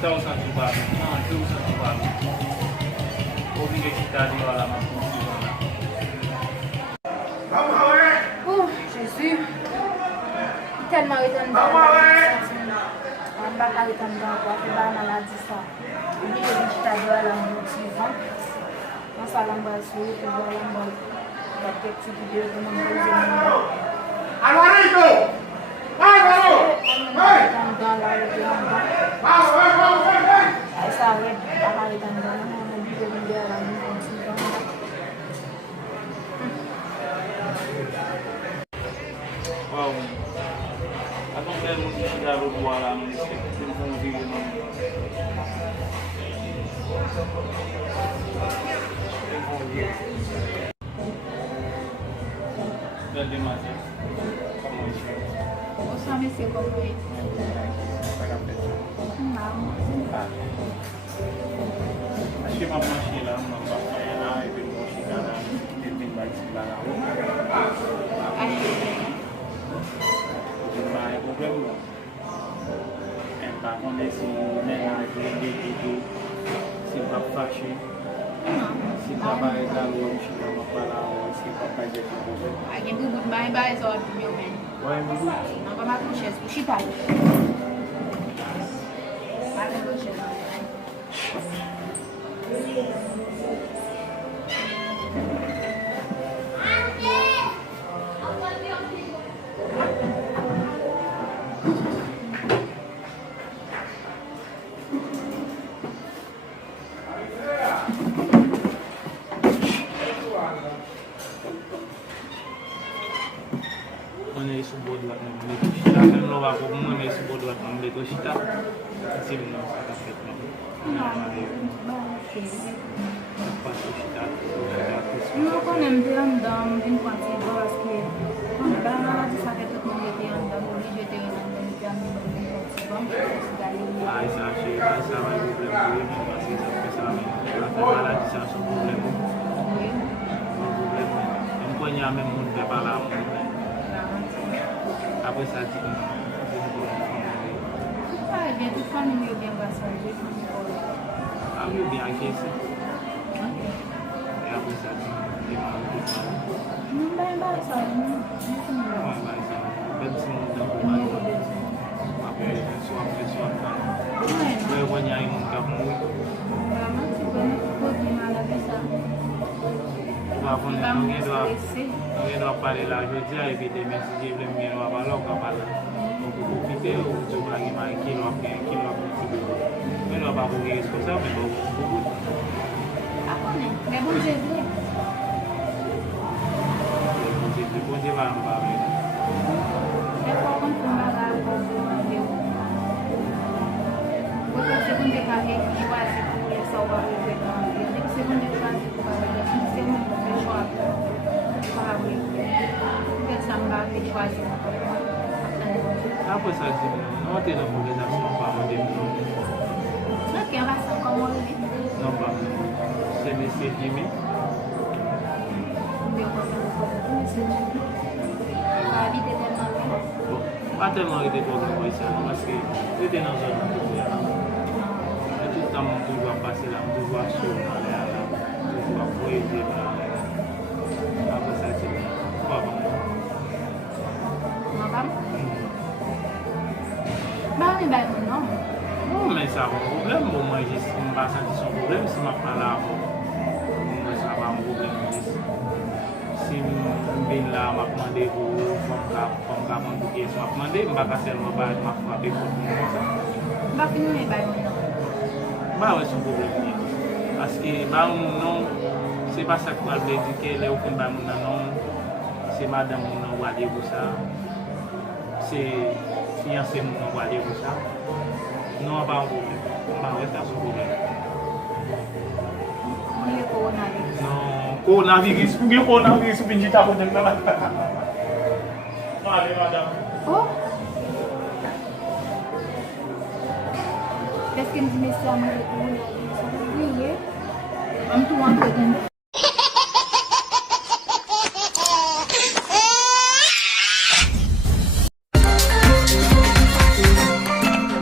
kita o sa tuba. Non, tu sa tuba. Obligé kita di wala ma funziona. Oh, Jésus. Tellement redondant. On va pas redondant. On va pas maladie ça. On dit que kita doit la motivant. On s'en l'embrasse, on va l'embrasser. La petite vidéo de mon besoin. Alvarito! Vai, garoto! Vai! Essa é a redondant. On dit que vidéo la motivant. Wow. Ako kaya mo sigaro wala mo siya. Kung hindi mo. Dali mati. Kamu siya. O sa amin siya ko po. Ashi mama sila magpapaya na ibig mo siya na titinbay sila na ako. Ay, May problema. And pa kung si nena hindi dito si papashi si babae gawin siya mapalaw si papaje ko. Agen bubut bye so meu bem. Why mo? Não vai mais puxar, puxa pai. Vai mais puxar. Mana isubod lang ng lito siya. Ano ba ako kung may isubod lang ng lito siya? Kasi mo sa kapit mo. Paso siya. Não conheço andam enquanto se gosta que quando dá na de saber todo mundo que anda no vídeo tem andando que anda no vídeo vamos Ay, sa siya. Sa may problema ko yun. Kasi sa kasama. At wala di sa problema. Problema. Ang po niya may mundo para mo. Apa saja Ah, bien tu famille bien passagé. kami biar kesi ya apa saja di mana Não vai embora só, não. kan semua dah buat apa suap kan gue punya yang kamu Lama sih banyak kok di mana bisa. gua pun ngedo apare la jodia e vede messaggi belum ngedo apalo kapala buku video untuk lagi main kilo apa buku itu sama buku Ako na, may budget din. Kunci barang-barang Kaya po akong tumaga ako bumayo. Buta sekunde kage iwazi kule sawa uwe kage. Nek sekunde kazi kubaga. Sekunde kesho ako. Pahawi. Kaya samba iwazi ako. apa saja no te lo puedes hacer para de Nak yang rasa kamu ni. no para se me siente bien Dia ko sa ko. Kali de tema. Até mal que depois não vai ser, mas que eu tenho a zona do dia. Eu tu tam tu vai passar lá, tu vai show lá, tu vai poesia lá. Apa saja, apa? Ngapam? Bakit ba mo no? Não, mas sabe o problema, bom, mas isso não passa de só problema, se uma palavra, não sabe o problema disso. Se bem lá, uma comanda vamos cá português, uma comanda, uma caçar uma barra, uma foto e foto, Bakit mo may bayo no? Bawa esse problema. Parce que bawa não, c'est pas ça que va dire que les aucun bawa non, c'est madame non va dire ça, c'est fiancé non va dire ça. Não há um problema, bawa está só problema. Hindi ko na rin. Não, coronavirus, porque o coronavirus pinjita ko dyan na lang. Mali madame. Oh? Qu'est-ce que me dit ça, moi, je suis am tuwang ko din.